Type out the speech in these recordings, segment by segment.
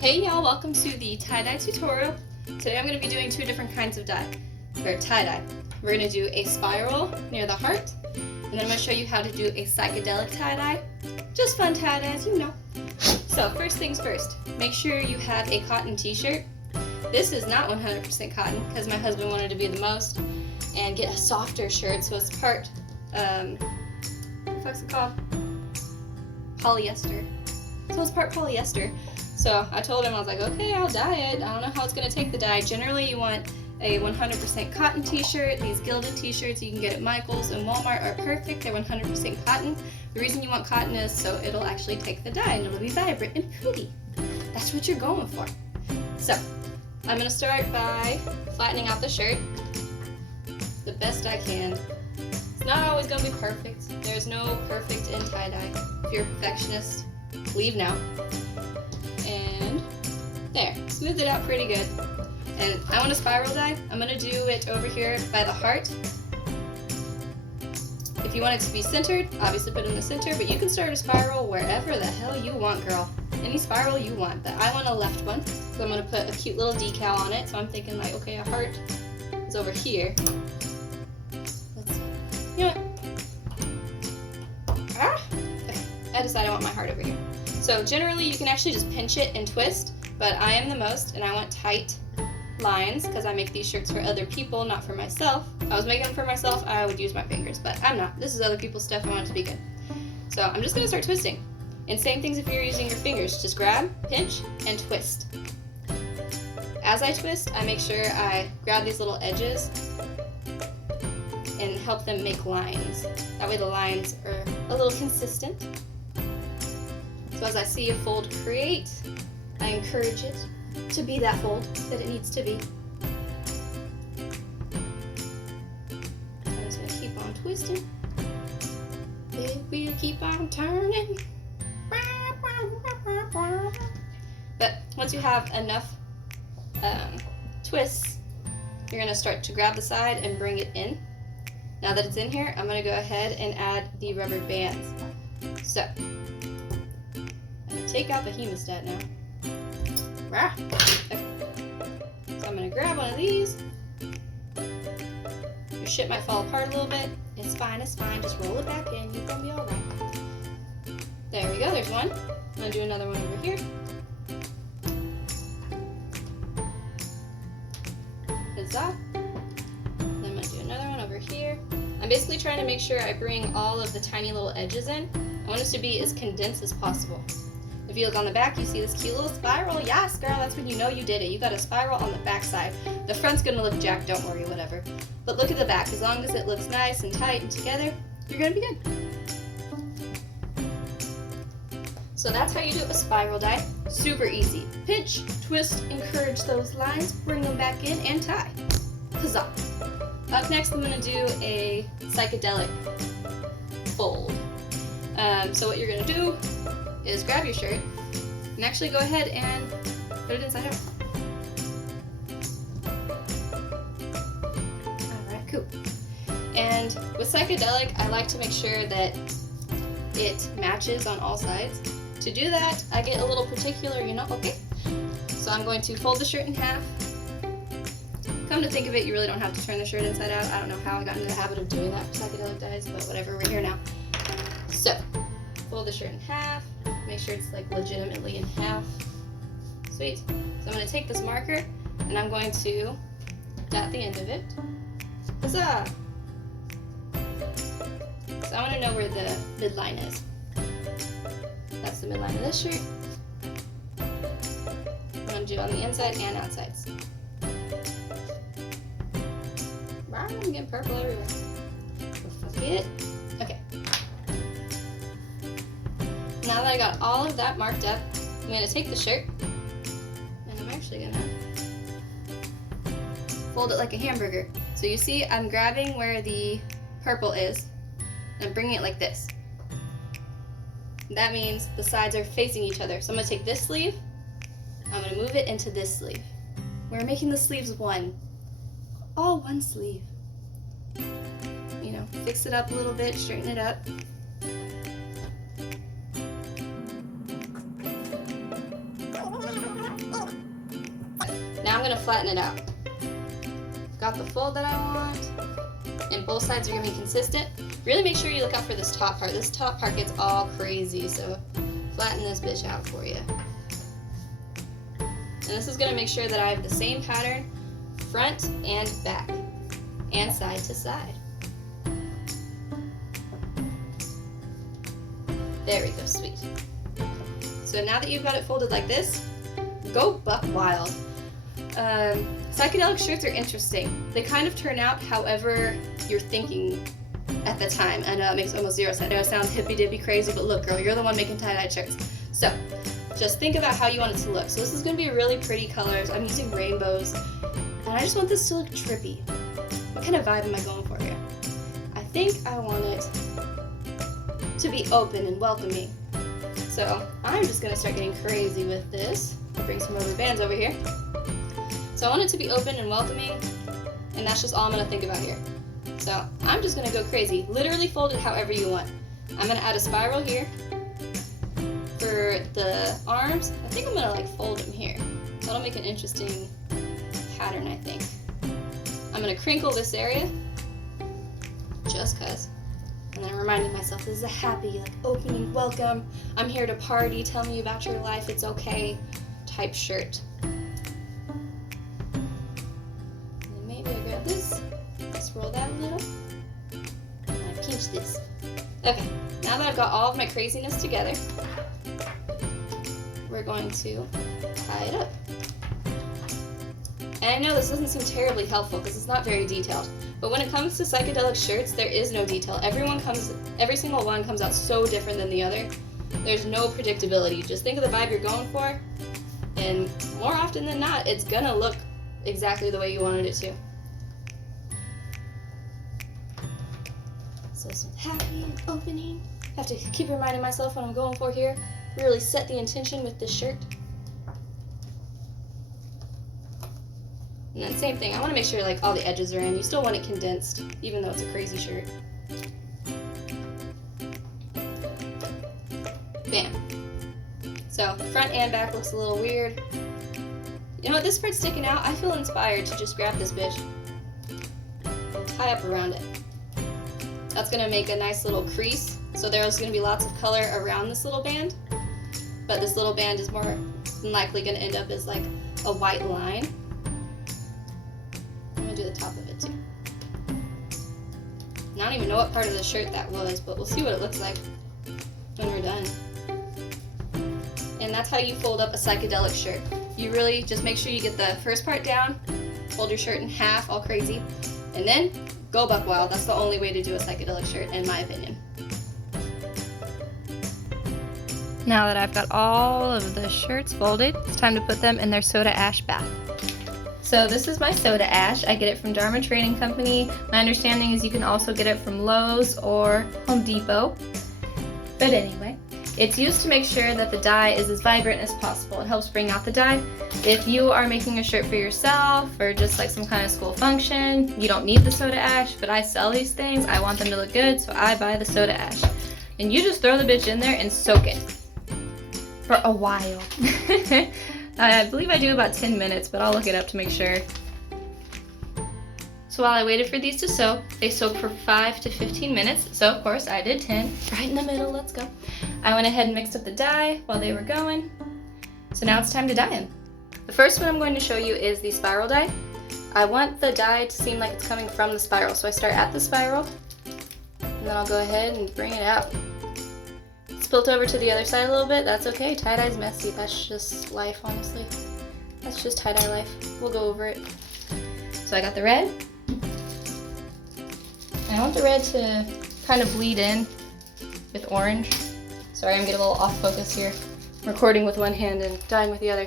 Hey y'all, welcome to the tie-dye tutorial. Today I'm going to be doing two different kinds of dye, or tie-dye. We're going to do a spiral near the heart, and then I'm going to show you how to do a psychedelic tie-dye. Just fun tie-dyes, you know. So first things first, make sure you have a cotton t-shirt. This is not 100% cotton because my husband wanted to be the most and get a softer shirt, so it's part, what the fuck's it called? Polyester. So it's part polyester. So I told him, I was like, okay, I'll dye it. I don't know how it's going to take the dye. Generally, you want a 100% cotton t-shirt. These Gildan t-shirts you can get at Michael's and Walmart are perfect. They're 100% cotton. The reason you want cotton is so it'll actually take the dye and it'll be vibrant and pretty. That's what you're going for. So I'm going to start by flattening out the shirt the best I can. It's not always going to be perfect. There's no perfect in tie-dye. If you're a perfectionist, leave now. And there, smooth it out pretty good. And I want a spiral dye. I'm going to do it over here by the heart. If you want it to be centered, obviously put it in the center, but you can start a spiral wherever the hell you want, girl. Any spiral you want, but I want a left one, so I'm going to put a cute little decal on it. So I'm thinking like, okay, a heart is over here. Let's see. You know what? Okay. I decided I want my heart over here. So generally you can actually just pinch it and twist, but I am the most and I want tight lines because I make these shirts for other people, not for myself. If I was making them for myself, I would use my fingers, but I'm not. This is other people's stuff. I want it to be good. So I'm just going to start twisting. And same things if you're using your fingers. Just grab, pinch, and twist. As I twist, I make sure I grab these little edges and help them make lines. That way the lines are a little consistent. So as I see a fold create, I encourage it to be that fold that it needs to be. I'm just going to keep on twisting. It will keep on turning. But once you have enough twists, you're going to start to grab the side and bring it in. Now that it's in here, I'm going to go ahead and add the rubber bands. So take out the hemostat now. Okay. So I'm going to grab one of these. Your shit might fall apart a little bit. It's fine, just roll it back in. You're going to be alright. There we go, there's one. I'm going to do another one over here. Huzzah. Then I'm going to do another one over here. I'm basically trying to make sure I bring all of the tiny little edges in. I want this to be as condensed as possible. If you look on the back, you see this cute little spiral. Yes, girl, that's when you know you did it. You got a spiral on the back side. The front's gonna look jacked, don't worry, whatever. But look at the back. As long as it looks nice and tight and together, you're gonna be good. So that's how you do a spiral dye. Super easy. Pinch, twist, encourage those lines, bring them back in, and tie. Huzzah. Up next, I'm gonna do a psychedelic fold. So what you're gonna do is grab your shirt and actually go ahead and put it inside out. Alright, cool. And with psychedelic, I like to make sure that it matches on all sides. To do that, I get a little particular, okay? So I'm going to fold the shirt in half. Come to think of it, you really don't have to turn the shirt inside out. I don't know how I got into the habit of doing that for psychedelic dyes, but whatever, we're here now. So, fold the shirt in half. Make sure it's like legitimately in half. Sweet. So I'm going to take this marker and I'm going to dot the end of it. Huzzah! So I want to know where the midline is. That's the midline of this shirt. I'm going to do it on the inside and outsides. I'm getting purple everywhere. Fuck it. Okay. Now that I got all of that marked up, I'm going to take the shirt and I'm actually going to fold it like a hamburger. So you see I'm grabbing where the purple is and I'm bringing it like this. That means the sides are facing each other. So I'm going to take this sleeve, I'm going to move it into this sleeve. We're making the sleeves one. All one sleeve. Fix it up a little bit, straighten it up. I'm gonna flatten it out. Got the fold that I want, and both sides are gonna be consistent. Really make sure you look out for this top part. This top part gets all crazy, so flatten this bitch out for you. And this is gonna make sure that I have the same pattern front and back, and side to side. There we go, sweet. So now that you've got it folded like this, go buck wild. Psychedelic shirts are interesting. They kind of turn out however you're thinking at the time. I know it makes almost zero sense. I know it sounds hippy-dippy crazy, but look, girl, you're the one making tie-dye shirts. So just think about how you want it to look. So this is going to be really pretty colors. I'm using rainbows, and I just want this to look trippy. What kind of vibe am I going for here? I think I want it to be open and welcoming. So I'm just going to start getting crazy with this. I'll bring some rubber bands over here. So I want it to be open and welcoming, and that's just all I'm going to think about here. So I'm just going to go crazy. Literally fold it however you want. I'm going to add a spiral here. For the arms, I think I'm going to like fold them here. So it'll make an interesting pattern, I think. I'm going to crinkle this area, just cause. And then I'm reminding myself this is a happy, like opening, welcome, I'm here to party, tell me about your life, it's okay type shirt. Maybe I grab this, just roll that a little, and I pinch this. Okay, now that I've got all of my craziness together, we're going to tie it up. And I know this doesn't seem terribly helpful because it's not very detailed, but when it comes to psychedelic shirts, there is no detail. Every single one comes out so different than the other. There's no predictability. Just think of the vibe you're going for, and more often than not, it's gonna look exactly the way you wanted it to. So some happy and opening. I have to keep reminding myself what I'm going for here. Really set the intention with this shirt. And then same thing, I want to make sure like all the edges are in. You still want it condensed, even though it's a crazy shirt. Bam. So front and back looks a little weird. You know what, this part's sticking out. I feel inspired to just grab this bitch and tie up around it. That's going to make a nice little crease. So there's going to be lots of color around this little band. But this little band is more than likely going to end up as like a white line. I'm going to do the top of it too. And I don't even know what part of the shirt that was, but we'll see what it looks like when we're done. And that's how you fold up a psychedelic shirt. You really just make sure you get the first part down, fold your shirt in half, all crazy, and then go buck wild. That's the only way to do a psychedelic shirt, in my opinion. Now that I've got all of the shirts folded, it's time to put them in their soda ash bath. So this is my soda ash. I get it from Dharma Trading Company. My understanding is you can also get it from Lowe's or Home Depot. But anyway, it's used to make sure that the dye is as vibrant as possible. It helps bring out the dye. If you are making a shirt for yourself or just like some kind of school function, you don't need the soda ash, but I sell these things. I want them to look good, so I buy the soda ash. And you just throw the bitch in there and soak it for a while. I believe I do about 10 minutes, but I'll look it up to make sure. So while I waited for these to soak, they soaked for 5 to 15 minutes. So of course I did 10, right in the middle, let's go. I went ahead and mixed up the dye while they were going. So now it's time to dye them. The first one I'm going to show you is the spiral dye. I want the dye to seem like it's coming from the spiral. So I start at the spiral, and then I'll go ahead and bring it out. Spilt over to the other side a little bit, that's okay. Tie-dye's messy, that's just life, honestly. That's just tie-dye life. We'll go over it. So I got the red. And I want the red to kind of bleed in with orange. Sorry, I'm getting a little off focus here. I'm recording with one hand and dyeing with the other.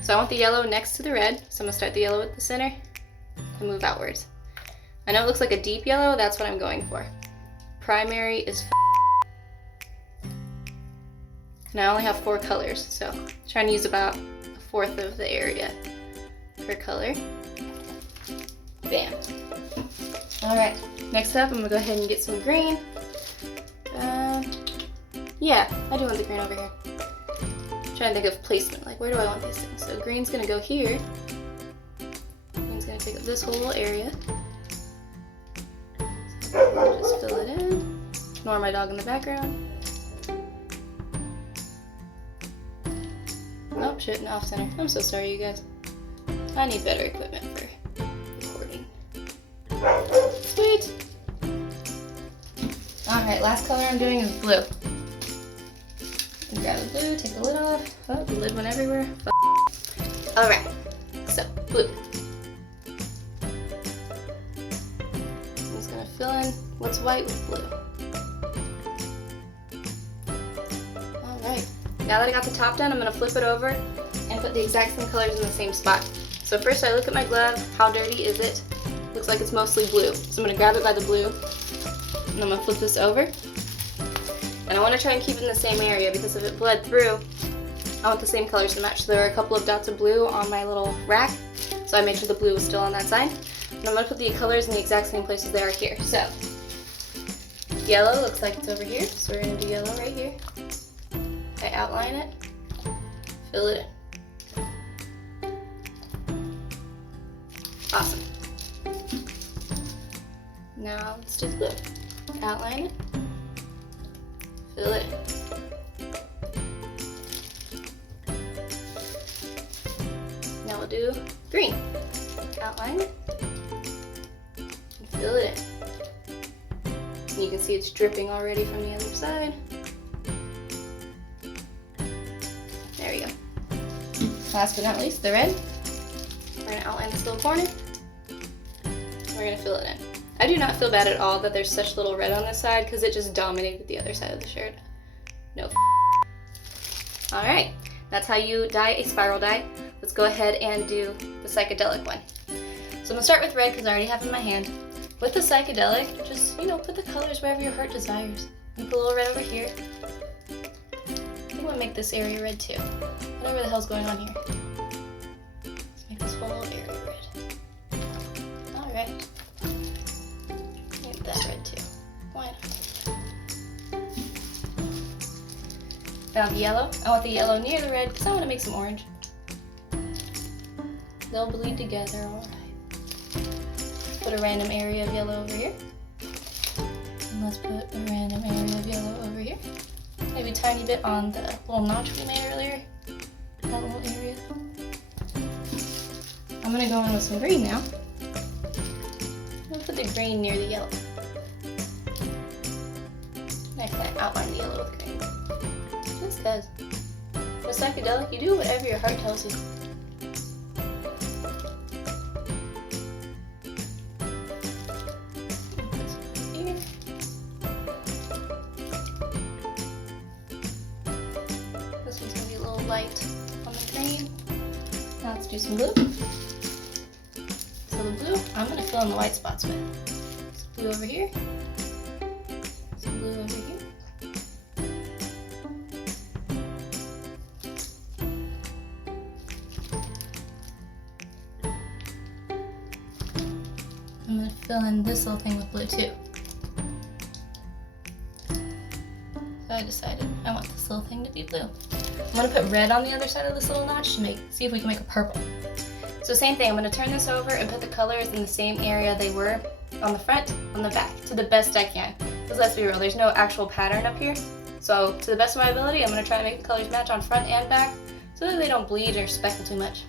So I want the yellow next to the red, so I'm gonna start the yellow at the center and move outwards. I know it looks like a deep yellow, that's what I'm going for. Primary is and I only have 4 colors, so I'm trying to use about 1/4 of the area per color. Bam. Alright, next up I'm going to go ahead and get some green. Yeah, I do want the green over here. I'm trying to think of placement, like where do I want these things? So green's going to go here. it's gonna take up this whole little area. So just fill it in. Ignore my dog in the background. Oh shit, off center. I'm so sorry, you guys. I need better equipment for recording. Sweet. Alright, last color I'm doing is blue. Grab the blue, take the lid off. Oh, the lid went everywhere. Alright, so blue. I'm just gonna fill in what's white with blue. Alright, now that I got the top done, I'm gonna flip it over and put the exact same colors in the same spot. So first I look at my glove, how dirty is it? Looks like it's mostly blue. So I'm gonna grab it by the blue, and I'm gonna flip this over. And I want to try and keep it in the same area because if it bled through, I want the same colors to match. So there are a couple of dots of blue on my little rack, so I made sure the blue was still on that side. And I'm going to put the colors in the exact same places they are here. So yellow looks like it's over here, so we're going to do yellow right here. I outline it, fill it in. Awesome. Now let's do the blue. Outline it. Fill it. Now we'll do green. Outline it. And fill it in. And you can see it's dripping already from the other side. There we go. Last but not least, the red. We're going to outline this little corner. We're going to fill it in. I do not feel bad at all that there's such little red on this side because it just dominated the other side of the shirt. No. Alright, that's how you dye a spiral dye. Let's go ahead and do the psychedelic one. So I'm going to start with red because I already have it in my hand. With the psychedelic, just, put the colors wherever your heart desires. You put a little red over here. I think we'll make this area red too. Whatever the hell's going on here. Let's make this whole area red. Alright. That red too. Why not? Now the yellow. I want the yellow near the red because I want to make some orange. They'll bleed together, alright. Put a random area of yellow over here. And let's put a random area of yellow over here. Maybe a tiny bit on the little notch we made earlier. That little area. I'm going to go in with some green now. I'll put the green near the yellow. I kind of outline the yellow with green. Just because. With psychedelic, you do whatever your heart tells you. Put some here. This one's going to be a little light on the green. Now let's do some blue. So the blue, I'm going to fill in the white spots with. Some blue over here. Some blue over here. I'm going to fill in this little thing with blue too. So I decided I want this little thing to be blue. I'm going to put red on the other side of this little notch to see if we can make a purple. So same thing, I'm going to turn this over and put the colors in the same area they were on the front, on the back, to the best I can. Because let's be real, there's no actual pattern up here. So to the best of my ability, I'm going to try to make the colors match on front and back so that they don't bleed or speckle too much.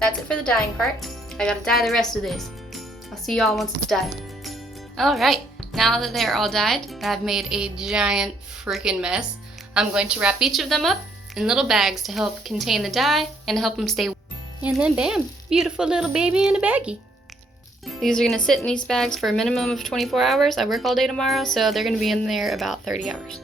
That's it for the dyeing part. I gotta dye the rest of these. I'll see y'all once it's dyed. Alright, now that they're all dyed, I've made a giant freaking mess. I'm going to wrap each of them up in little bags to help contain the dye and help them stay. And then bam, beautiful little baby in a baggie. These are gonna sit in these bags for a minimum of 24 hours. I work all day tomorrow, so they're gonna be in there about 30 hours.